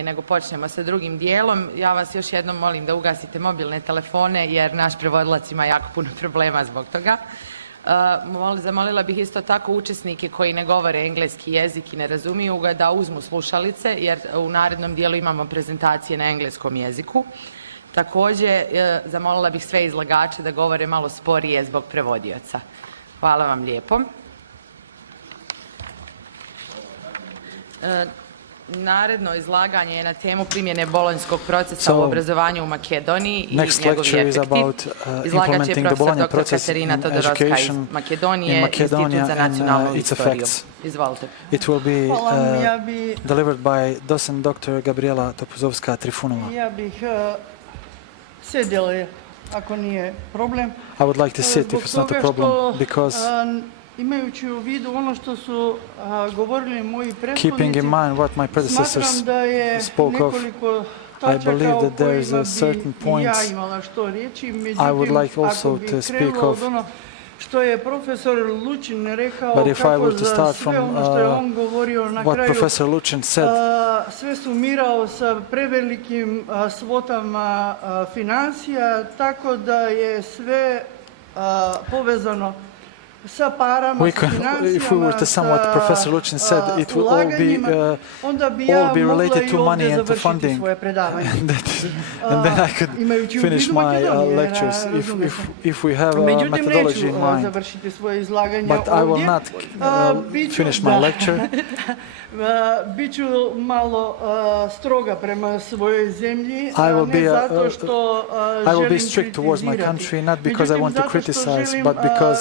nego počnemo sa drugim dijelom. Ja vas još jednom molim da ugasite mobilne telefone jer naš prevodilac ima jako puno problema zbog toga. Zamolila bih isto tako učesnike koji ne govore engleski jezik i ne razumiju ga da uzmu slušalice jer u narednom dijelu imamo prezentacije na engleskom jeziku. Također zamolila bih sve izlagače da govore malo sporije zbog prevodioca. Hvala vam lijepo. Naredno izlaganje je na temu primjene Bolonjskog procesa u obrazovanju u Makedoniji i njegovi efekti. Izlagat će Prof.dr. Katerina Todorska iz Makedonije, Institut za nacionalnu istoriju. Izvolite. It will be delivered by docent Dr. Gabriela Topuzovska Trifunova. Ja bih sedjela ako nije problem. I would like to sit if it's not a problem because imajući u vidu ono što su govorili moji prethodnici, keeping in mind what my predecessors spoke of, I believe that there is a certain point I would like also to speak of. Što je profesor Lučin rekao, But if I were to start from what Professor Lučin said, sve sumirao sa prevelikim svotama financija, tako da je sve povezano sa parama, sa financijama, if we were to sum what Professor Luchin said, it would all be related to money and to funding. And then I could finish my lectures if we have a methodology in mind. But I will not finish my lecture. Biću malo stroga prema svojoj zemlji, ne zato što I will be strict towards my country, not because I want to criticize, but because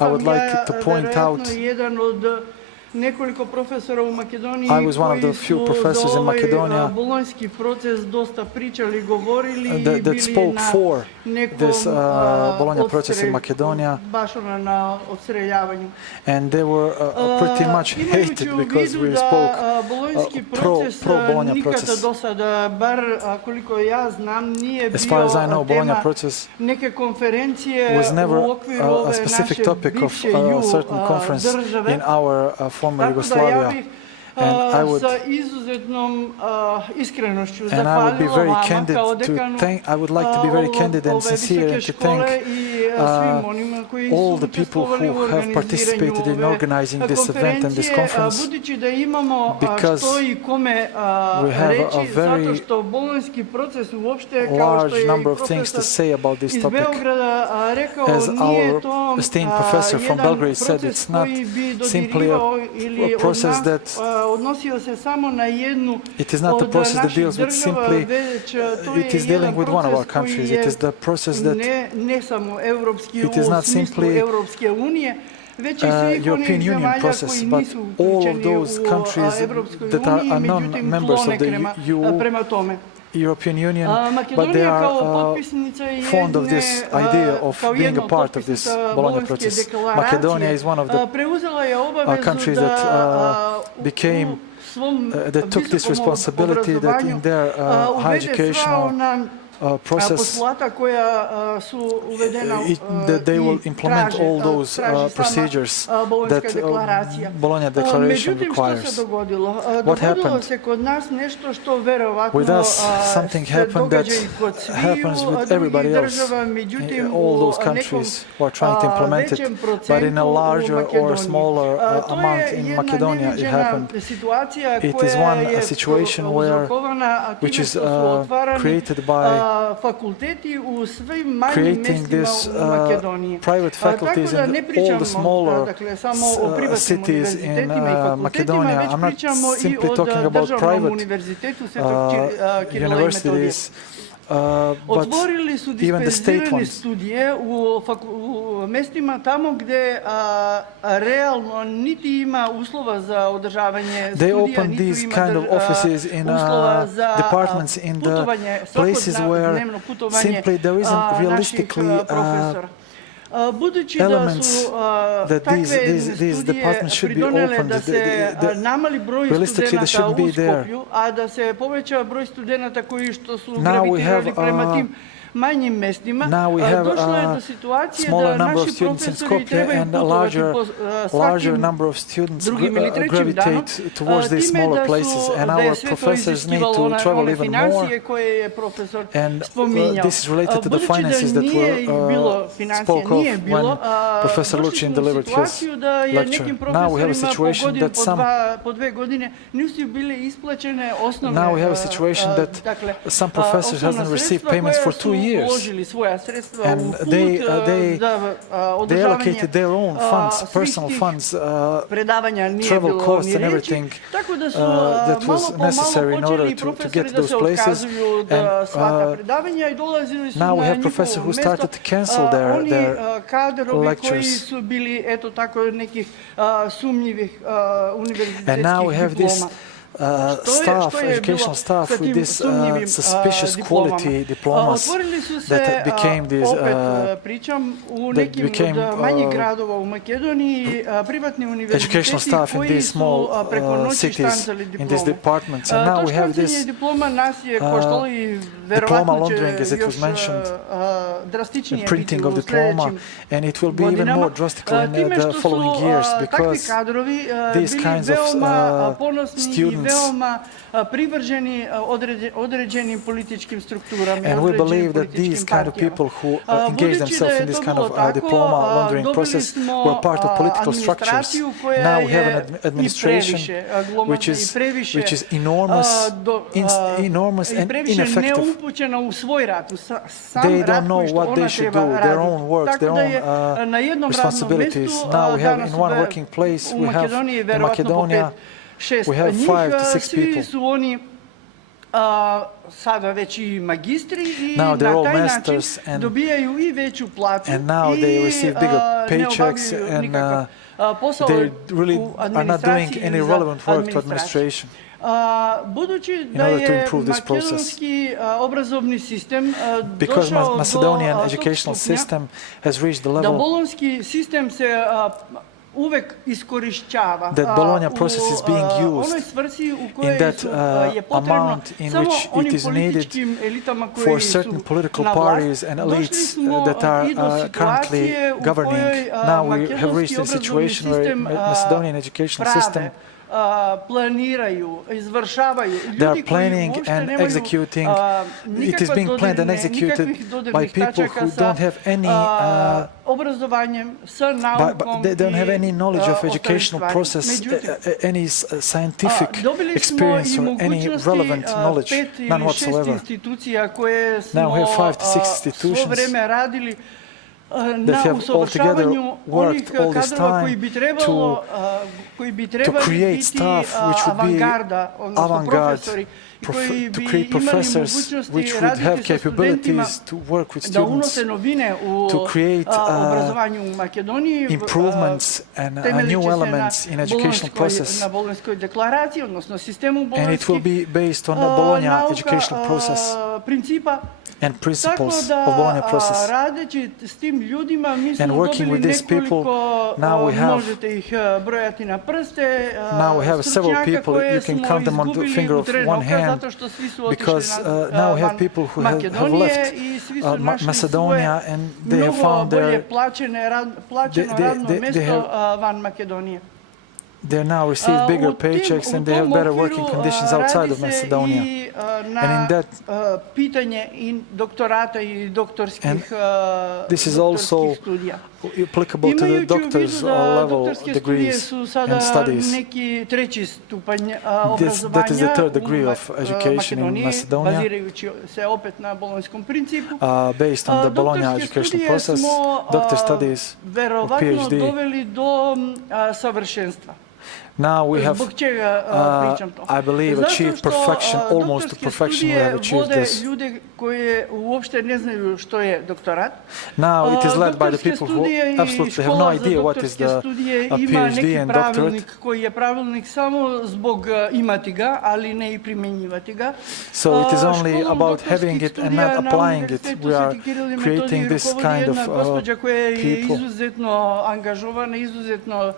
I would like to point out nekoliko profesora u Makedoniji I was one of the few professors in Macedonia bolonjski proces dosta pričali, govorili that spoke for this Bologna process in Macedonia, baš na odstreljavanju. And they were pretty much hated because we spoke pro Bologna process. Do sada, bar koliko ja znam, nije as far as I know, bio Bologna process neke konferencije was never u okviru ove a specific naše topic of bivše a certain conference in our former Yugoslavia. And I would be very candid I would like to be very candid and sincere and to thank all the people who have participated in organizing this event and this conference, because we have a very large number of things to say about this topic. As our esteemed professor from Belgrade said, it's not simply a process that it is not a process that deals with simply, it is dealing with one of our countries. It is the process that it is not simply European Union process, but all of those countries that are non-members of the European Union, but they are fond of this idea of being a part of this Bologna process. Macedonia is one of the countries that became that took this responsibility, that in their high educational process that they will implement all those procedures that Bologna Declaration requires. What happened? With us, something happened that happens with everybody else, all those countries who are trying to implement it, but in a larger or smaller amount in Macedonia it happened. It is one situation which is created by creating these private faculties in all the smaller cities in Macedonia. I'm not simply talking about private universities, but even the state ones. U mestima tamo gde realno niti ima uslova za održavanje studija, they open these kind of offices in departments in the places where simply there isn't realistically elements that these departments should be opened. Realistically, they shouldn't be there. Now we have manjim mestima, Now we have došlo je do a situacije smaller da number of naši students in profesori Skopje trebaju and a putovati po larger svakim number of students drugim ili trećim danom, gravitate towards these time smaller da places, and da je our sve to professors need iziskivalo to travel one even more. financije koje je profesor And spominjao. this is related to the Budući finances da that nije were bilo financija, spoke of nije bilo, when Professor došli Lucin smo u delivered his situaciju da je lecture. nekim Now we have a profesorima situation that some po 2 godine nisu bile isplaćene osnovne, now we have a situation that dakle, some professors osnovna hasn't received sredstva payments for koja 2 su years. uložili svoja sredstva And u put they za they allocated their own funds, svih personal tih funds, predavanja nije travel bilo costs ni and reći, everything tako da su that was malo po necessary in malo order počeli to get profesori to da those se places. otkazuju od And svaka predavanja i dolazili su now we na have njihovo professors who mesto started to cancel oni their kadrovi koji lectures. su bili eto tako nekih sumnjivih And now we univerzitetskih have this diploma. staff, educational staff with this suspicious quality diplomas Otvorili su se, that became these opet pričam, u nekim od manjih gradova u Makedoniji, privatni univerziteti educational staff in koji these su small preko noći cities štancali in diplome. these departments. And now To we have štancanje this diploma nas je koštalo i diploma verovatno laundering, as će it još was mentioned, drastičnije biti printing u of diploma, sljedećim and it will be even godinama. more drastical in Time the što su following years takvi because kadrovi these bili kinds of veoma ponosni i students veoma privrženi određenim političkim strukturama. and we believe that these kind of people who engage themselves in this kind of diploma laundering process were part of political structures. Now we have an administration which is enormous and ineffective. Neupućena u svoj rad, u sam They rad don't know koji što what ona they should treba do, their raditi. own work, their Tako da je own na jednom radnom responsibilities. mestu Now we have danas in one working place, u we have Makedoniji in verovatno po Macedonia, 5-6 we have njih, 5 to 6 svi people. su oni sada već i magistri i Now they're na all taj masters način and- dobijaju i veću platu and now i they receive bigger ne paychecks obavljaju and nikakav posao they really u are not doing administraciji any ili za relevant work to administraciju. administration. Budući da order to je improve this process. makedonski obrazovni sistem Because došao Macedonian do tog educational stupnja system has reached the da level bolonjski sistem se uvek iskorišćava that Bologna process is being u used onoj svrsi u in kojoj that je potrebno amount in samo which onim it is needed političkim elitama for koji su certain political na vlast. parties and Došli elites smo that are i do currently situacije u governing. kojoj Now we have makedonski reached a obrazovni situation where sistem Macedonian educational system prave, planiraju, izvršavaju. they are Ljudi koji planning uopšte and nemaju, executing. It is nikakva being planned and dodirne- executed nikakvih by dodirnih people tačaka who sa, don't have any obrazovanjem, sa but naukom they don't have i, any knowledge of ostalim educational stvarima. process, Međutim, any scientific dobili smo experience i or any mogućnosti relevant knowledge, 5 ili none 6 whatsoever. institucija koje smo Now we have 5 to 6 svo institutions vreme radili that na have usavršavanju worked onih all this kadrova time koji bi trebali create biti staff which would be avangarda, odnosno avant-garde, profesori koji to bi create imali professors mogućnosti which would have raditi sa studentima, capabilities to work with da students, unose novine u to create obrazovanju u Makedoniji, improvements and temeljit će new se elements in educational process. na Bolonjskoj deklaraciji, odnosno sistemu And it bolonjskih will be based on the Bologna educational process principa. and principles Tako of Bologna da process. radeći s tim ljudima mi smo And working dobili with these people, nekoliko, now we have- možete ih brojati na prste, Now we have several stručnjaka people, koje you can smo count them on the izgubili finger u of tren one oka hand, zato što svi su otišli because now we have van people who have Makedonije left i svi su našli Macedonia svoje and they have mnogo found bolje their, plaćeno they radno have- mesto van Makedonije. they now receive bigger U paychecks and tom they have better okviru, working conditions outside radi of se Macedonia. i And na in that- pitanje i doktorata i doktorskih this is also studija. applicable to the Imajući u doctor's vidu da level doktorske studije degrees su sada and studies. neki treći stupanj That is the obrazovanja third degree u of education in Makedoniji, Macedonia, bazirajući se opet na bolonjskom principu. based on the Bologna Doktorske educational studije process, smo doctor studies, verovatno PhD. doveli do savršenstva. now we have, Zbog čega pričam to? I believe, Zato achieved što, perfection, almost to doktorske perfection we studije have achieved vode this. ljude koje uopšte ne znaju što je doktorat. Now it is led by the Doktorske people who studije i absolutely have no škola za idea what is doktorske the studije a ima PhD neki and doctorate. pravilnik koji je pravilnik samo zbog imati ga, ali ne i primjenjivati ga. So it is only Školom about doktorskih having it and studija not na applying it. Univerzitetu We are Sveti Kiril i creating Metodij this rukovodi kind of jedna gospođa koja je people. izuzetno angažovana, izuzetno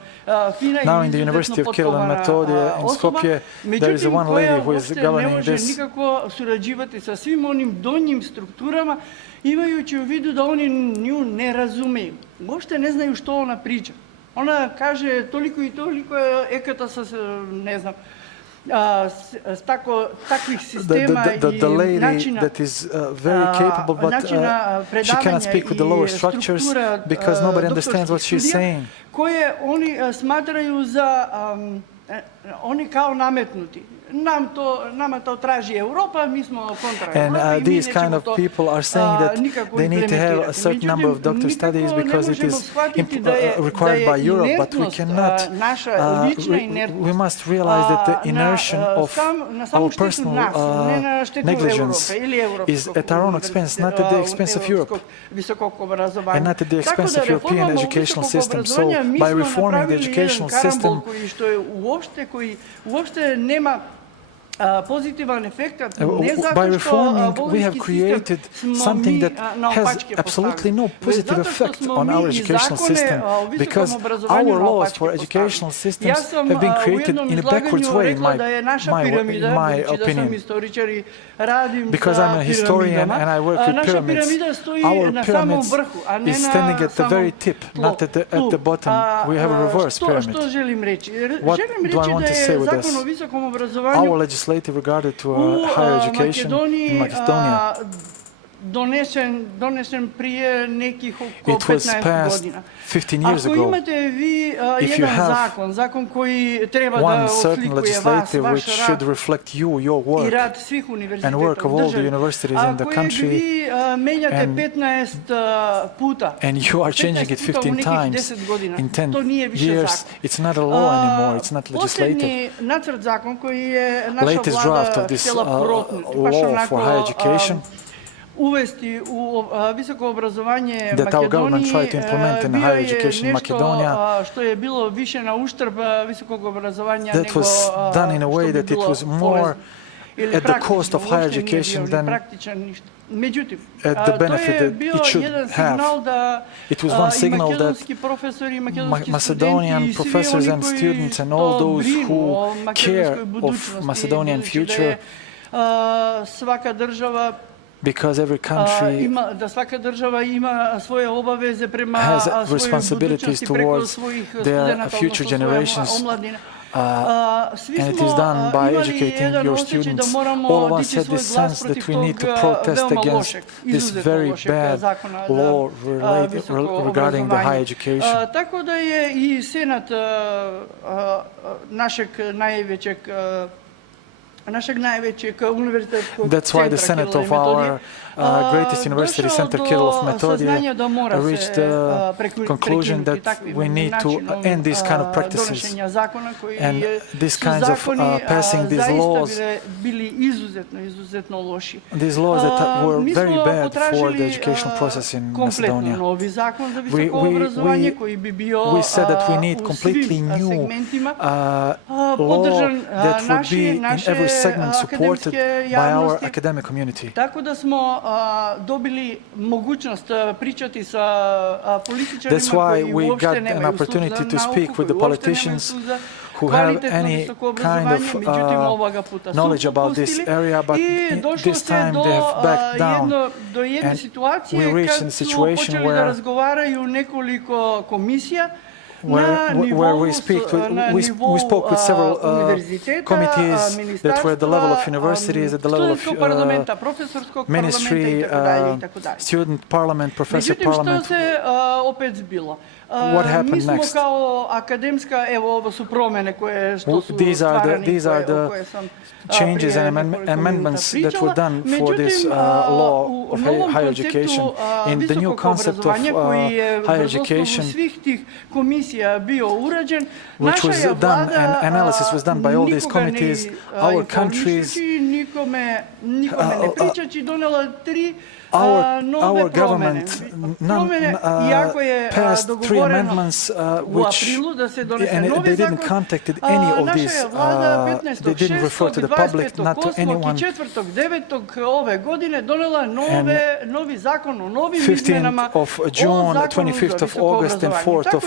fina Now i in the izuzetno University Kirill and Methodius in Skopje, there is one lady who is governing this. Ne može nikako surađivati sa svim onim donjim strukturama, imajući u vidu da oni nju ne razumeju. Uopšte ne znaju što ona priča. Ona kaže toliko i toliko ekata sa, ne znam, takvih sistema i načina that is very capable, but she cannot speak with the lower structures because nobody understands what she's saying. Koje oni smatraju za, oni kao nametnuti. Nama to traži Europa, mi smo kontra Europe. And these kind of people are saying that they need to have a certain number of doctor studies because it is required by Europe, but we cannot, we must realize that the inertia of our personal negligence is at our own expense, not at the expense of Europe, and not at the expense of European educational system. So by reforming the educational system, by reforming, we have created something that has absolutely no positive effect on our educational system, because our laws for educational systems have been created in a backwards way, in my opinion. Because I'm a historian and I work with pyramids, our pyramid is standing at the very tip, not at the bottom. We have a reverse pyramid. What do I want to say with this? Our legislation regarded to higher education in Macedonia, donesen prije nekih oko 15 godina. It was passed 15 years ago. If you have one certain legislative which should reflect you, your work, and work of all the universities in the country, and you are changing it 15 times in 10 years, it's not a law anymore, it's not legislative. Latest draft of this law for higher education uvesti u visoko obrazovanje Makedonije bio je nešto što je bilo više na uštrb visokog obrazovanja nego što bi bilo korist at the cost of higher education than at the benefit that it should have. It was one signal that Macedonian professors and students and all those who care of Macedonian future, because every country has responsibilities towards their future generations, and it is done by educating your students. All of us had this sense that we need to protest against this very bad law regarding the higher education. Tako da je i senat našeg najvećeg univerzitetskog That's why the Senate of our greatest university center, Kirill of Methodius, reached the conclusion that we need to end these kind of practices. And these kinds of passing these laws that were very bad for the educational process in Macedonia. We said that we need completely new law that would be in every segment supported by our academic community. Tako da smo dobili mogućnost pričati sa političarima koji uopšte nemaju sluh za nauku, koji uopšte nemaju sluh za kvalitetno visoko obrazovanje, međutim ovoga puta su popustili i došlo se do jedne situacije kad su počeli da razgovaraju nekoliko komisija where we spoke with several committees that were at the level of universities, at the level of ministry, student parliament, professor parliament. What happened next? These are the changes and amendments that were done for this law of higher education. In the new concept of higher education, which was done, and analysis was done by all these committees, our countries, our government passed 3 amendments which, and they didn't contact any of these, they didn't refer to the public, not to anyone. And 15th of June, 25th of August and 4th of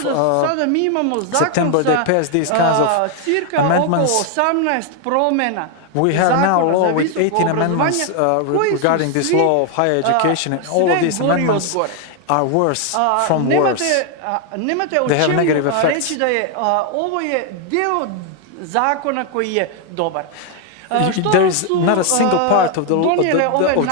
sada mi imamo zakon September they passed these kinds of cirka oko amendments. 18 promjena We have now a zakona law za with visoko 18 amendments obrazovanje regarding this law of higher education, and all of these amendments are worse from worse. Nemate o They have čemu negative effects. reći da je ovo je deo zakona koji je dobar. There is not a single part of the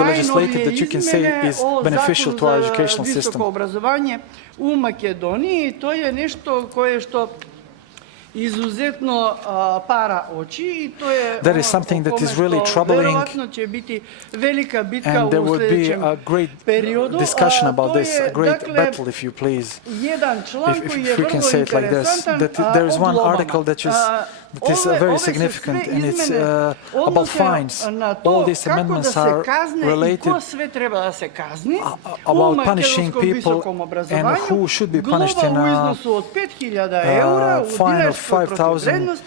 legislative that you can say is beneficial to our educational system. Visoko obrazovanje u Makedoniji, to je nešto koje što izuzetno para oči i to je That is something that is really troubling, verovatno će biti velika bitka and there u would be sljedećem a great periodu. discussion about To this, je, a great dakle, battle, if you please. Jedan član koji je If we can vrlo say it like this, interesantan that there is o one globama. article that is very significant, and it's about fines. All these amendments are related ko sve treba da se kazni about punishing people and who should be punished in a fine of 5,000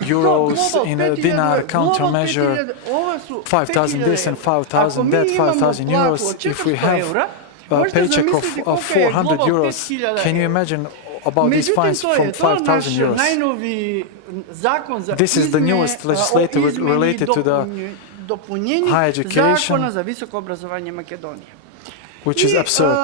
euros in a dinar countermeasure, 5,000 this and 5,000 that, 5,000 euros. If we have a paycheck of 400 euros, can you imagine about these fines from 5,000 euros? This is the newest legislative related to the higher education, which is absurd.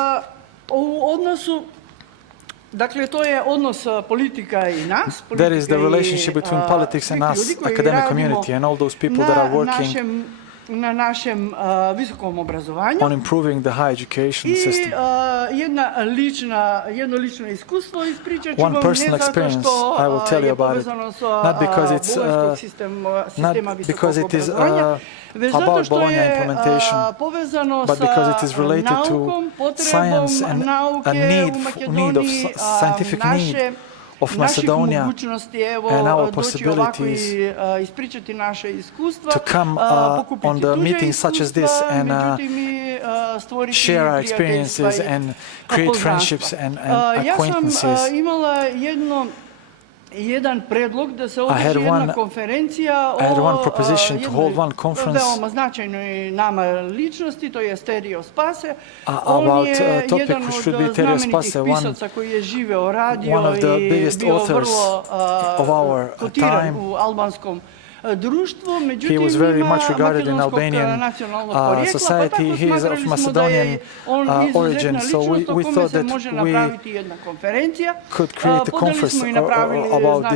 Dakle, to je odnos politika i nas. That is the relationship between politics and us, academic community, and all those people that are working na našem visokom obrazovanju. On improving the high education system. I jedno lično iskustvo ispričat ću vam, One personal experience I will tell you about it, not because it's about Bologna implementation, but because it is related to science and a need of scientific need of Macedonia and our possibilities to come on the meetings such as this and share our experiences and create friendships and acquaintances. Jedan predlog da se održi jedna konferencija o veoma značajnoj nama ličnosti, to je Terios Spase. On je jedan od znamenitih pisaca koji je živeo, radio i bio vrlo kotiran u albanskom društvu, međutim ima makedonskog nacionalnog porijekla, pa tako smatrali smo da je on izuzetna ličnost o kome se može napraviti jedna konferencija. Podali smo i napravili,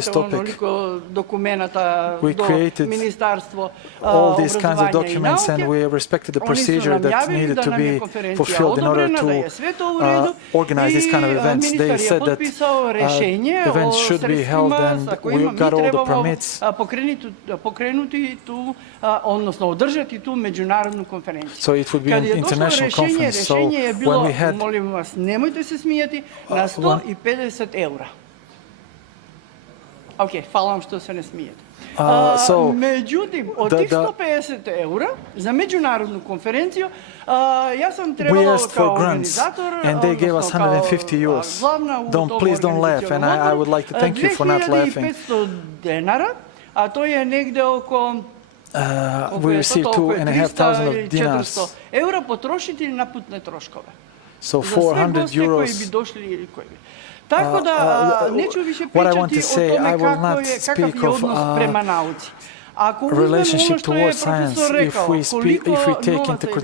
znate, onoliko dokumenta do Ministarstvo obrazovanja i nauke. Oni su nam javili da nam je konferencija odobrena, da je sve to u redu i ministar je potpisao rešenje o sredstvima sa kojima mi trebamo pokrenuti tu, odnosno održati tu međunarodnu konferenciju. So it would be an international conference. Rešenje je bilo, molim vas, nemojte se smijati, na 150 eura. Ok, hvala vam što se ne smijete. Međutim, od tih 150 eura za međunarodnu konferenciju, ja sam trebala kao organizator, odnosno kao glavna u tom organizacionom odboru, 2500 denara, a to je negde oko we received 2,500 eura potrošiti na putne troškove. So za sve goste koji bi došli ili koji bi. Tako da neću više pričati o tome kakav je odnos prema nauci. Ako uzmemo ono što je profesor rekao, koliko novaca, koliko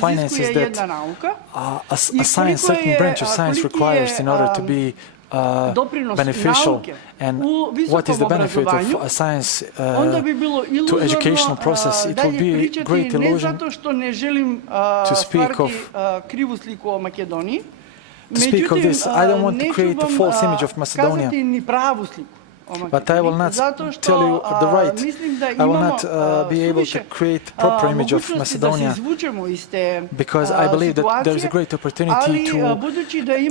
financija iziskuje jedna nauka i koliki je beneficial, and what is the benefit of science to educational process, it will be a great illusion to speak of this. I don't want to create a false image of Macedonia, but I will not tell you the right. I will not be able to create a proper image of Macedonia, because I believe that there is a great opportunity to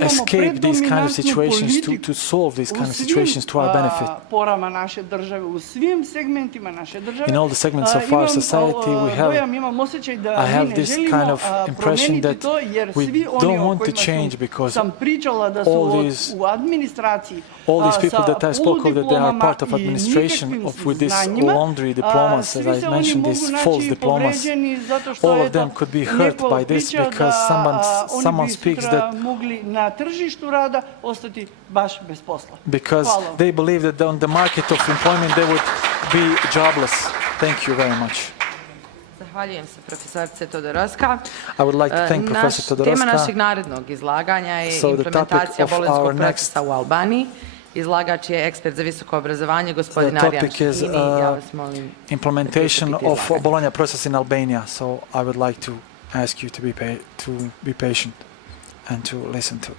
escape these kind of situations, to solve these kind of situations to our benefit. In all the segments of our society, I have this kind of impression that we don't want to change, because all these people that I spoke of that they are part of administration with these laundry diplomas, as I mentioned, these false diplomas. All of them could be hurt by this because someone speaks that because they believe that on the market of employment they would be jobless. Thank you very much. Zahvaljujem se profesorice Todorska. I would like to thank Professor Todorska. Tema našeg narednog izlaganja je implementacija bolonjskog procesa u Albaniji. Izlagač je ekspert za visoko obrazovanje, gospodin Arjan Škini. Ja vas molim. Implementation of Bologna process in Albania. So I would like to ask you to be patient and to listen to